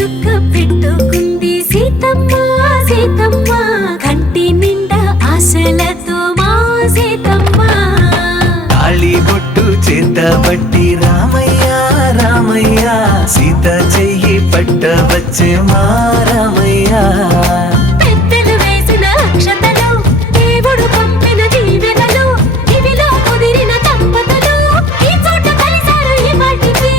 చుక్క పెట్టుకుంది సీతమ్మ సీతమ్మ కంటి నిండా ఆశలతో మా సీతమ్మ తాళి బొట్టు చేతబట్టి రామయ్య రామయ్య సీత చెయ్యి పట్టవచ్చే మా రామయ్య పెద్దలు వేసిన అక్షతలు దేవుడు పంపిన దీవెనలు ఇవిలో కుదిరిన దంపతులు ఈ చోట కలిసారు ఈ వాటికి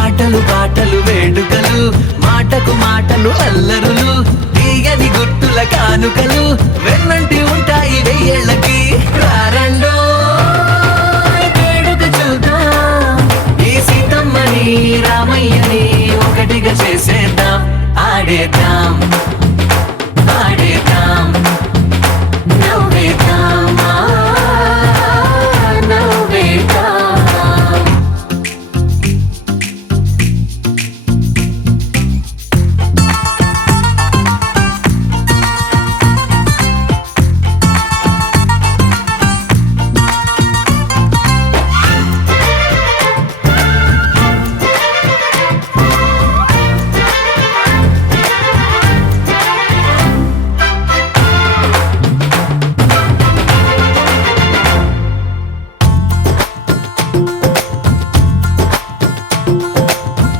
ఆటలు పాటలు వేడుకలు మాటకు మాటలు అల్లరులు తీయని గుర్తుల కానుకలు వెన్నంటి ఉంటాయి వెయ్యేళ్ళకి రారండో వేడుక చూద్దాం ఈ సీతమ్మని రామయ్యని ఒకటిగా చేసేద్దాం ఆడేద్దాం ఆడేద్దాం నవ్వేద్దాం నవ్వేద్దాం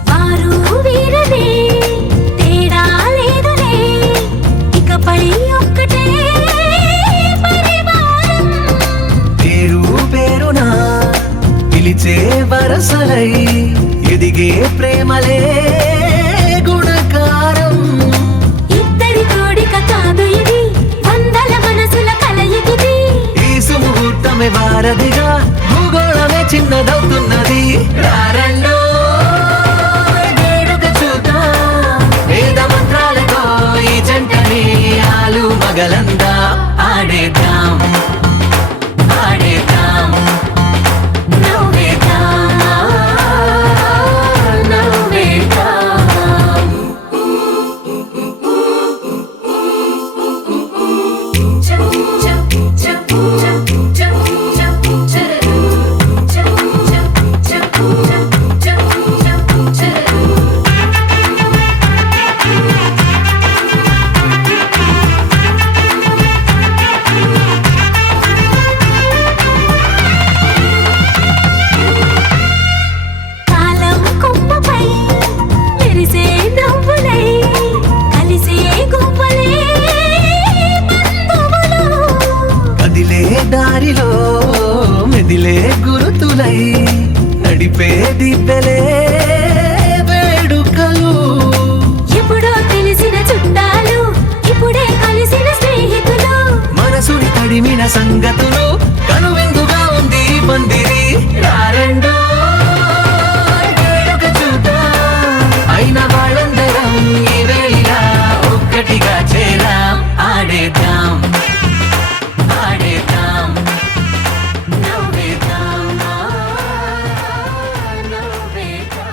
వారు వీరనే తేడా లేదులే ఇకపై ఒక్కటే పరివారం పేరు పేరునా పిలిచే వరసలై ఎదిగే ప్రేమలే గుణకారం ఇద్దరి కోడిక కాదు ఇది వందల మనసుల కలయికిది ఈ సుముహూర్తమే వారధిగా భూగోళమే చిన్నదవుతున్నది రారండో వేడుక చూద్దాం వేద మంత్రాలతో ఈ జంటని ఆలు మగలందా ఆడేద్దాం ఆడేద్దాం నవ్వేద్దాం నవ్వేద్దాం కాలం కొమ్మపై మెరిసే నవ్వులై కలిసే గువ్వలే బంధువులు కదిలే దారిలో మెదిలే గురుతులై నడిపే దిబ్బెలే వేడుకలు ఎప్పుడో తెలిసిన చుట్టాలు ఇప్పుడే కలిసిన స్నేహితులు మనసుని తడిమిన సంగతులు కనువిందుగా ఉంది ఈ పందిరి రారండో వేడుక చూద్దాం అయిన వాళ్ళందరం ఈ వేళ ఒక్కటిగా చేరాం ఆడేద్దాం ఆడేద్దాం నవ్వేద్దాం నవ్వేద్దాం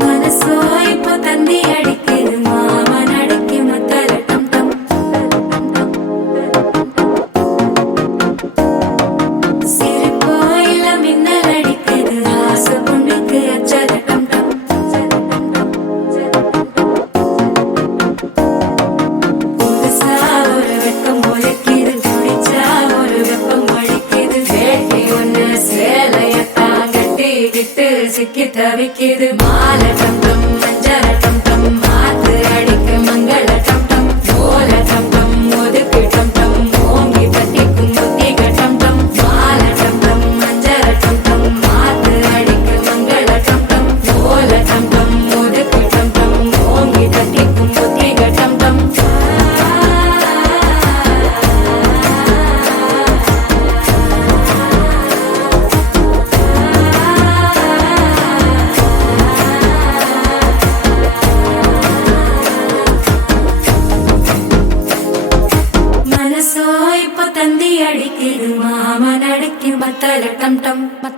మనసో అయిపోతుంది అడిగేది మామనడికి ముద్దల టం టం సిరిపోయిల మిన్నలడిగేది ఆశ పుండికి అచ్చల టం టం புதுசா ஒரு வெப்பம் ஒழிக்குது குடிச்சா ஒரு வெப்பம் ஒழிக்குது வேட்டி ஒண்ணு சேலையத்தான் கட்டிக்கிட்டு சிக்கி தவிக்குது மாலை டம் டம் மஞ்சள டம் டம் மாத்து அடிக்க மங்கள டம் டம் ஓல டம் டம் ஒதுக்கு டம் டம் ஓங்கி தட்டிக்கும் புத்திக டம் டம் மாலை டம் டம் மஞ்சள டம் டம் மாத்து அடிக்க மங்கள டம் டம் ஓல டம் டம் ஒதுக்கு டம் டம் ஓங்கி தட்டிக்கும் புத்திக டம் டம்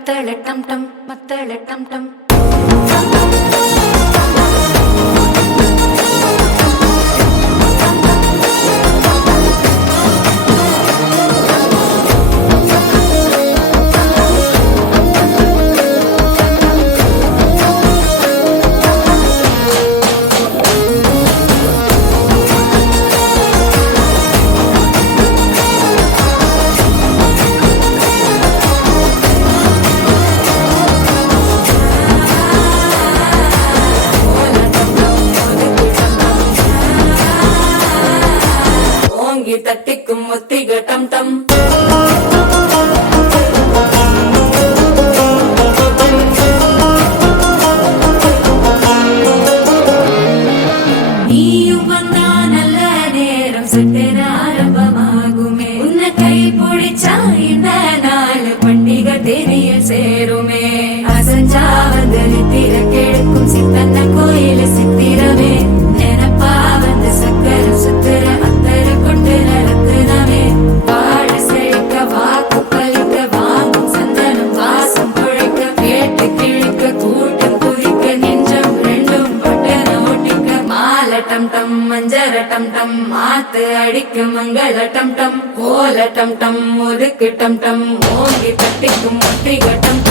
மத்தள டம் டம் மத்தள டம் டம் தட்டிக்கும் ஒத்திக டம் டம் நீயும் வந்தா நல்ல நேரம் சட்டென ஆரம்பமாகுமே உன்னை கை பிடிச்சா இந்த நாள் பண்டிகை தேனியில் சேருமே அசஞ்சா வந்து நித்திர கெடுக்கும் சித்தன்ன கோயில சித்திரமே நினப்பா வந்து சக்கர சுத்திர அத்தர கொண்டு நடத்துனவே வாழ செழிக்க வாக்கு பலிக்க வாங்கும் சந்தனம் வாசம் குழைக்க கேட்டு கிழிக்க கூட்டம் குதிக்க நெஞ்சம் ரெண்டும் பட்டன ஒட்டிக்க மால டம் டம் மஞ்சர டம் டம் மாத்து அடிக்க மங்கள டம் டம் கோல டம் டம் ஒதுக்கு டம் டம் ஓங்கி தட்டிக்கும் ஒத்திக டம்